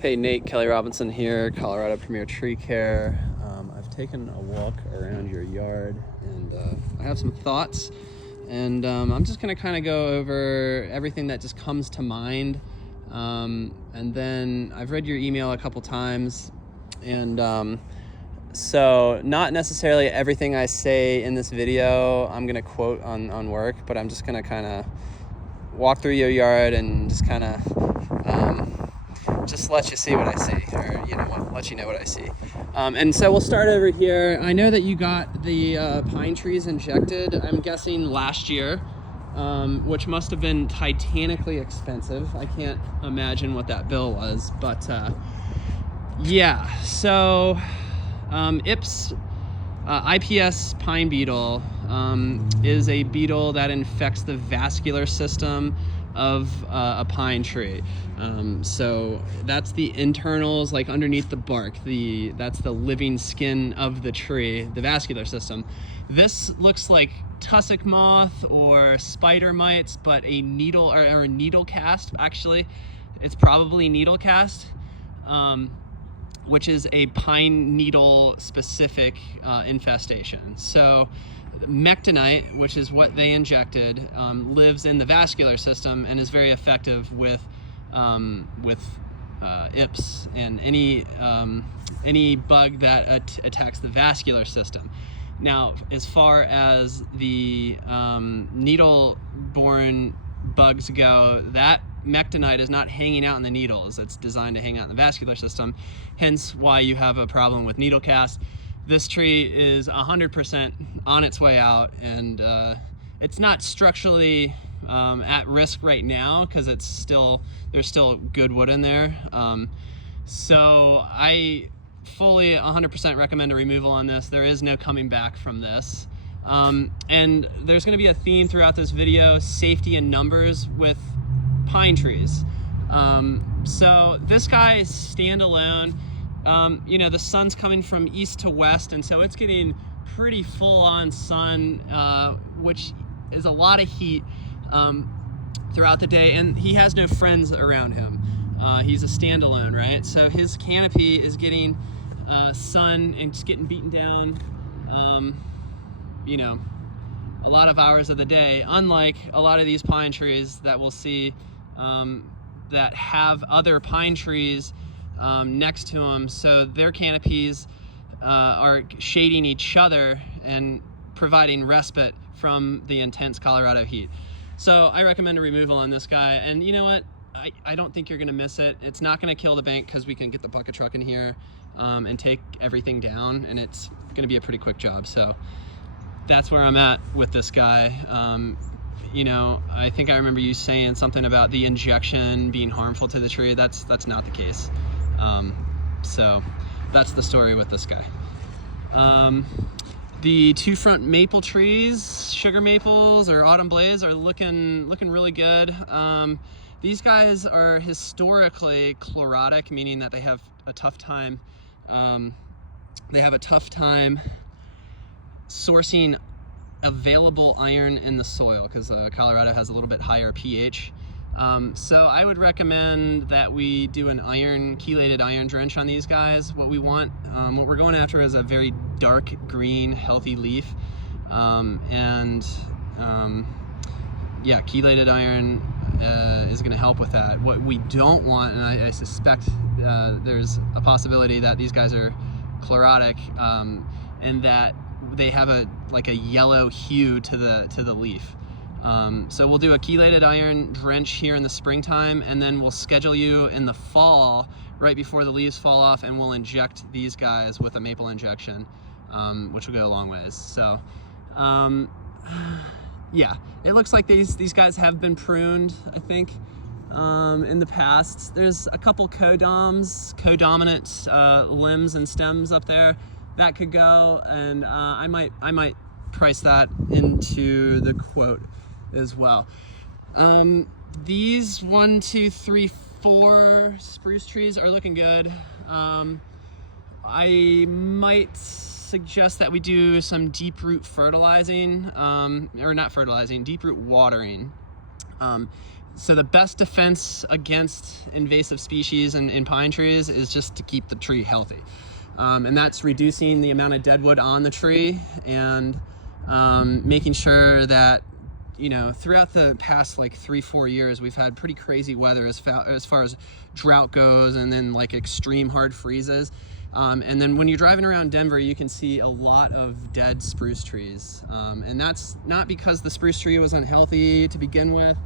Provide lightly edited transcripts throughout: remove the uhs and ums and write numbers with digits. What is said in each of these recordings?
Hey, Nate, Kelly Robinson here, Colorado Premier Tree Care. I've taken a walk around your yard and I have some thoughts, and I'm just going to kind of go over everything that just comes to mind. And then I've read your email a couple times, and so not necessarily everything I say in this video I'm going to quote on work, but I'm just going to kind of walk through your yard and just kind of just let you see what I see, or let you know what I see. And so we'll start over here. I know that you got the pine trees injected, I'm guessing last year, which must have been titanically expensive. I can't imagine what that bill was, but yeah. So IPS pine beetle is a beetle that infects the vascular system of a pine tree. So that's the internals, like underneath the bark. That's the living skin of the tree, the vascular system. This looks like tussock moth or spider mites, but a needle or a needle cast. Actually, it's probably needle cast, which is a pine needle specific infestation. So Mectinite, which is what they injected, lives in the vascular system and is very effective with imps and any bug that attacks the vascular system. Now, as far as the needle-borne bugs go, that Mectinite is not hanging out in the needles. It's designed to hang out in the vascular system, hence why you have a problem with needle cast. This tree is 100% on its way out, and it's not structurally at risk right now because there's still good wood in there. So I fully 100% recommend a removal on this. There is no coming back from this. And there's going to be a theme throughout this video: safety in numbers with pine trees. So this guy is standalone. The sun's coming from east to west, and so it's getting pretty full-on sun, which is a lot of heat throughout the day, and he has no friends around him. He's a standalone, right? So his canopy is getting sun and just getting beaten down, a lot of hours of the day, unlike a lot of these pine trees that we'll see that have other pine trees next to them, so their canopies are shading each other and providing respite from the intense Colorado heat. So I recommend a removal on this guy, and you know what? I don't think you're gonna miss it. It's not gonna kill the bank because we can get the bucket truck in here and take everything down, and it's gonna be a pretty quick job. So that's where I'm at with this guy. I think I remember you saying something about the injection being harmful to the tree. That's not the case. So that's the story with this guy. The two front maple trees, sugar maples or autumn blaze, are looking really good. These guys are historically chlorotic, meaning that they have a tough time. Sourcing available iron in the soil because Colorado has a little bit higher pH. So I would recommend that we do an chelated iron drench on these guys. What we're going after is a very dark green, healthy leaf. Chelated iron is going to help with that. What we don't want, and I suspect there's a possibility that these guys are chlorotic, and that they have a yellow hue to the leaf. So we'll do a chelated iron drench here in the springtime, and then we'll schedule you in the fall right before the leaves fall off, and we'll inject these guys with a maple injection, which will go a long ways. So yeah, it looks like these guys have been pruned, I think, in the past. There's a couple codominant limbs and stems up there that could go, and I might price that into the quote as well. These 1, 2, 3, 4 spruce trees are looking good. I might suggest that we do some deep root fertilizing, or not fertilizing, deep root watering. So the best defense against invasive species in pine trees is just to keep the tree healthy. And that's reducing the amount of deadwood on the tree and making sure that, you know, throughout the past like 3-4 years, we've had pretty crazy weather as far as drought goes, and then like extreme hard freezes. And then when you're driving around Denver, you can see a lot of dead spruce trees. And that's not because the spruce tree was unhealthy to begin with.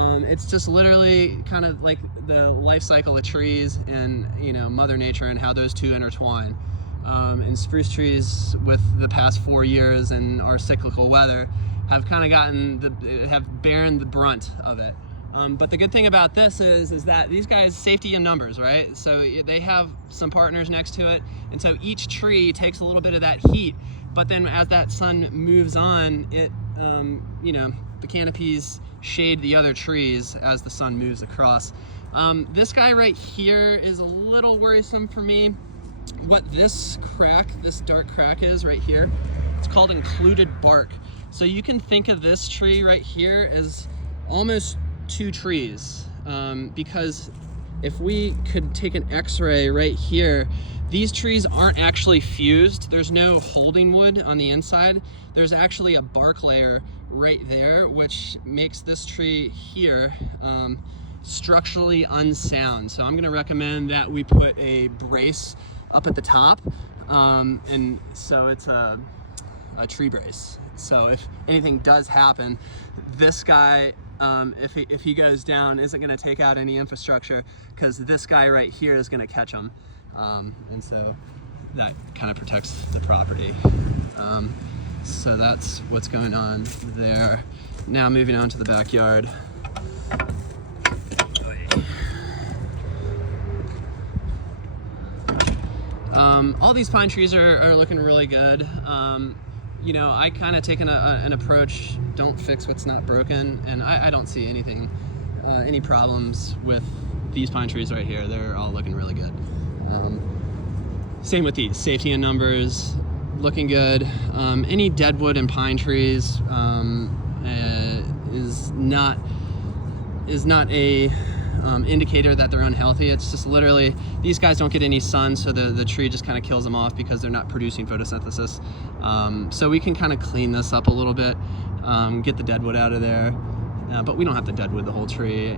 It's just literally kind of like the life cycle of trees and, you know, Mother Nature and how those two intertwine. And spruce trees with the past 4 years and our cyclical weather have kind of have borne the brunt of it. But the good thing about this is that these guys, safety in numbers, right? So they have some partners next to it, and so each tree takes a little bit of that heat, but then as that sun moves on, it, you know, the canopies shade the other trees as the sun moves across. This guy right here is a little worrisome for me. What this dark crack is right here, it's called included bark. So you can think of this tree right here as almost 2 trees, because if we could take an x-ray right here, these trees aren't actually fused. There's no holding wood on the inside. There's actually a bark layer right there, which makes this tree here structurally unsound. So I'm gonna recommend that we put a brace up at the top, and so it's a tree brace. So if anything does happen, this guy, if he goes down, isn't going to take out any infrastructure, because this guy right here is going to catch him, and so that kind of protects the property. So that's what's going on there. Now moving on to the backyard. All these pine trees are looking really good. You know, I kind of taken an approach, don't fix what's not broken, and I don't see anything, any problems with these pine trees right here. They're all looking really good. Same with these, safety in numbers, looking good. Any deadwood and pine trees is not a indicator that they're unhealthy. It's just literally, these guys don't get any sun, so the tree just kind of kills them off because they're not producing photosynthesis. So we can kind of clean this up a little bit, get the deadwood out of there, but we don't have to deadwood the whole tree.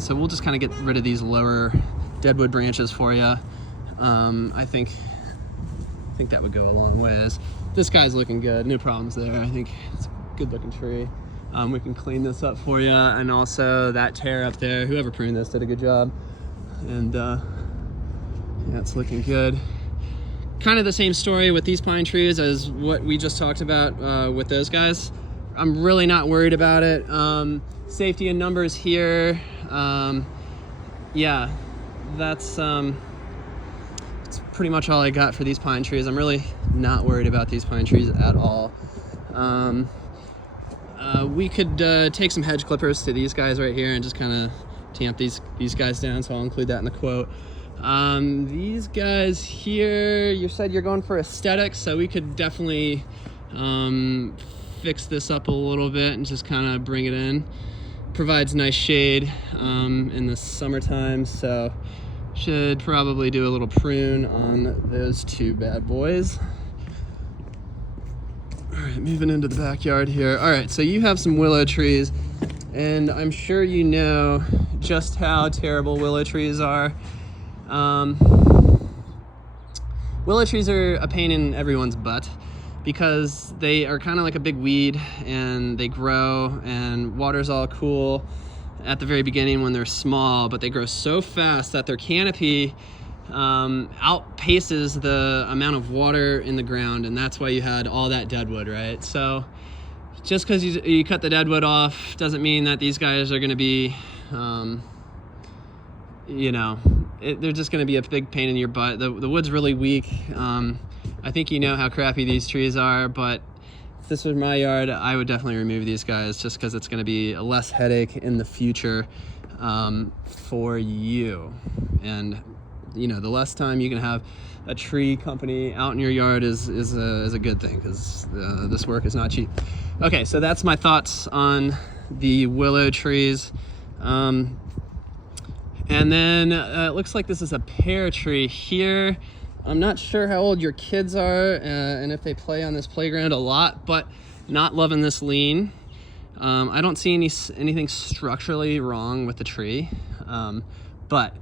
So we'll just kind of get rid of these lower deadwood branches for you. I think that would go a long ways. This guy's looking good, no problems there. I think it's a good looking tree. We can clean this up for you, and also that tear up there, whoever pruned this did a good job, and yeah, it's looking good. Kind of the same story with these pine trees as what we just talked about with those guys. I'm really not worried about it. Safety in numbers here. Yeah, that's pretty much all I got for these pine trees. I'm really not worried about these pine trees at all. We could take some hedge clippers to these guys right here and just kind of tamp these guys down, so I'll include that in the quote. These guys here, you said you're going for aesthetics, so we could definitely fix this up a little bit and just kind of bring it in. Provides nice shade in the summertime, so should probably do a little prune on those 2 bad boys. All right, moving into the backyard here. All right, so you have some willow trees, and I'm sure you know just how terrible willow trees are. Willow trees are a pain in everyone's butt because they are kind of like a big weed, and they grow, and water's all cool at the very beginning when they're small, but they grow so fast that their canopy outpaces the amount of water in the ground, and that's why you had all that deadwood, right? So just because you cut the deadwood off doesn't mean that these guys are going to be, you know, they're just going to be a big pain in your butt. The wood's really weak. I think you know how crappy these trees are, but if this was my yard, I would definitely remove these guys just because it's going to be a less headache in the future for you. And you know, the less time you can have a tree company out in your yard is a good thing, because this work is not cheap. Okay, so that's my thoughts on the willow trees. And then it looks like this is a pear tree here. I'm not sure how old your kids are and if they play on this playground a lot, but not loving this lean. I don't see anything structurally wrong with the tree, but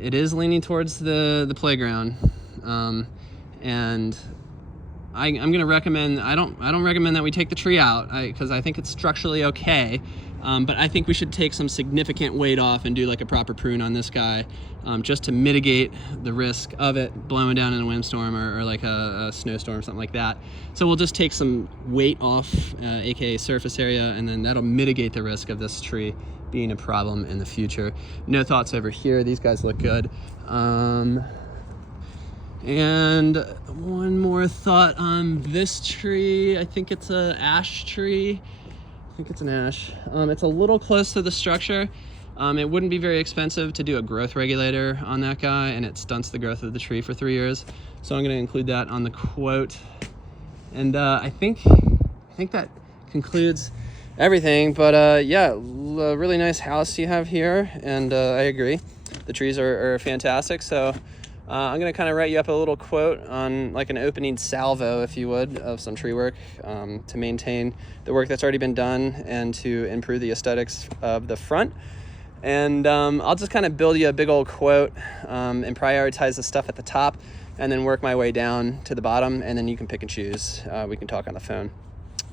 it is leaning towards the playground. And I'm gonna recommend, I don't recommend that we take the tree out because I think it's structurally okay. But I think we should take some significant weight off and do like a proper prune on this guy, just to mitigate the risk of it blowing down in a windstorm or like a snowstorm or something like that. So we'll just take some weight off, aka surface area, and then that'll mitigate the risk of this tree being a problem in the future. No thoughts over here. These guys look good. And one more thought on this tree. I think it's an ash tree. I think it's an ash. It's a little close to the structure. It wouldn't be very expensive to do a growth regulator on that guy, and it stunts the growth of the tree for 3 years. So I'm gonna include that on the quote. And I think that concludes everything. But yeah, a really nice house you have here, and I agree. The trees are fantastic. So I'm gonna kind of write you up a little quote on like an opening salvo, if you would, of some tree work to maintain the work that's already been done and to improve the aesthetics of the front. And I'll just kind of build you a big old quote and prioritize the stuff at the top and then work my way down to the bottom, and then you can pick and choose. We can talk on the phone.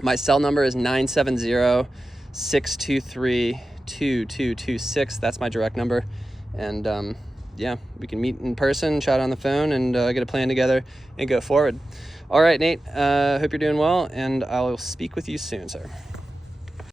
My cell number is 970-623-2226. That's my direct number. And yeah, we can meet in person, chat on the phone, and get a plan together and go forward. All right, Nate, hope you're doing well, and I'll speak with you soon, sir.